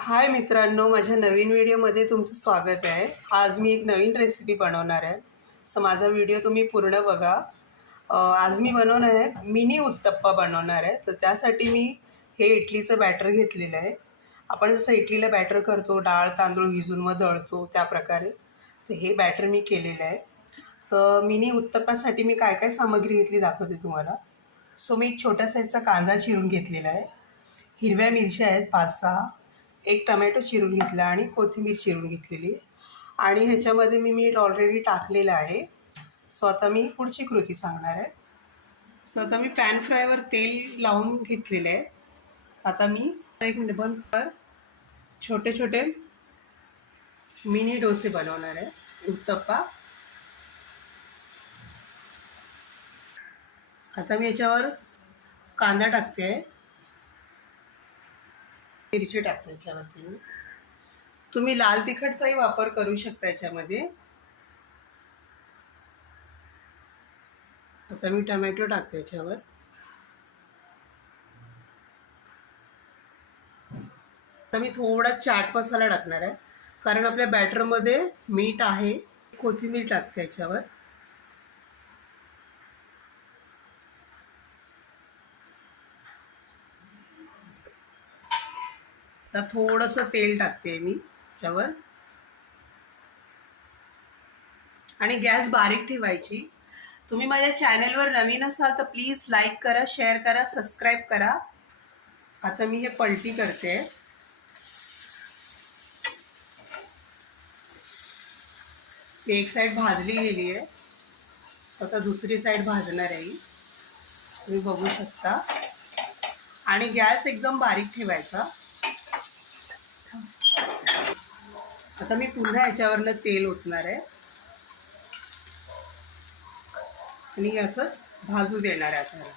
हाय मित्रांनो माझ्या नवीन व्हिडिओमध्ये तुमचं स्वागत आहे. आज मी एक नवीन रेसिपी बनवणार आहे. सो माझा व्हिडिओ तुम्ही पूर्ण बघा. आज मी बनवणार आहे मिनी उत्तप्पा बनवणार आहे. तर त्यासाठी मी हे इडलीचं बॅटर घेतलेलं आहे. आपण जसं इडलीला बॅटर करतो डाळ तांदूळ भिजून मग दळतो त्या प्रकारे तर हे बॅटर मी केलेलं आहे. तर मिनी उत्तप्पासाठी मी काय काय सामग्री घेतली दाखवते तुम्हाला. सो मी एक छोट्या साईजचा कांदा चिरून घेतलेला आहे. हिरव्या मिरच्या आहेत पाच सहा एक टमॅटो चिरून घेतला आणि कोथिंबीर चिरून घेतलेली. आणि ह्याच्यामध्ये मी मीठ ऑलरेडी टाकलेलं आहे. सो आता मी पुढची कृती सांगणार आहे. सो आता मी पॅन फ्रायवर तेल लावून घेतलेलं आहे. आता मी एक बंद पर छोटे छोटे मिनी डोसे बनवणार आहे. उत्तप्पा. आता मी याच्यावर कांदा टाकते आहे. मिरची टाकते याच्यावरती. मी तुम्ही लाल तिखटचाही वापर करू शकता याच्यामध्ये. आता मी टमॅटो टाकते याच्यावर. आता मी थोडा चाट मसाला टाकणार आहे. कारण आपल्या बॅटरमध्ये मीठ आहे. कोथिंबीर टाकते याच्यावर. आता थोडंसं तेल टाकते मी त्याच्यावर आणि गॅस बारीक ठेवायची. तुम्ही माझ्या चॅनेलवर नवीन असाल तर प्लीज लाईक करा शेअर करा सबस्क्राईब करा. आता मी हे पलटी करते. एक साईड भाजली गेली आहे. आता दुसरी साईड भाजणार आहे तुम्ही बघू शकता. आणि गॅस एकदम बारीक ठेवायचा. आता मी पुन्हा याच्यावरनं तेल ओतणार आहे. आणि असंच भाजू देणार आहे आता.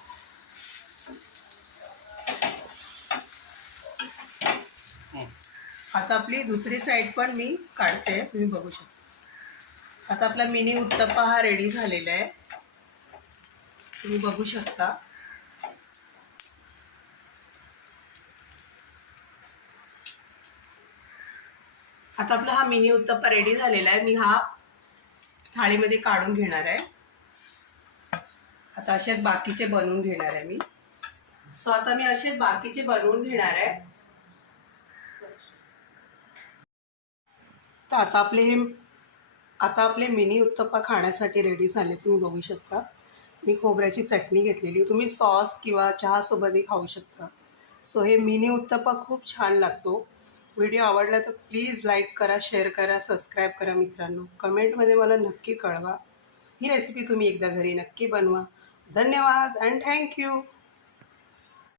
आता आपली दुसरी साईड पण मी काढते तुम्ही बघू शकता. आता आपला मिनी उत्तप्पा हा रेडी झालेला आहे. तुम्ही बघू शकता. आता आपला हा मिनी उत्तप्पा रेडी झालेला आहे. मी हा थाळीमध्ये काढून घेणार आहे. आता असेच बाकीचे बनवून घेणार आहे मी. सो आता मी असेच बाकीचे बनवून घेणार आहे. तर आता आपले हे आता आपले मिनी उत्तप्पा खाण्यासाठी रेडी झाले. तुम्ही बघू शकता. मी खोबऱ्याची चटणी घेतलेली. तुम्ही सॉस किंवा चहासोबतही खाऊ शकता. सो हे मिनी उत्तप्पा खूप छान लागतो. व्हिडिओ आवडला तर प्लीज लाईक करा शेअर करा सबस्क्राईब करा मित्रांनो. कमेंटमध्ये मला नक्की कळवा. ही रेसिपी तुम्ही एकदा घरी नक्की बनवा. धन्यवाद अँड थँक्यू.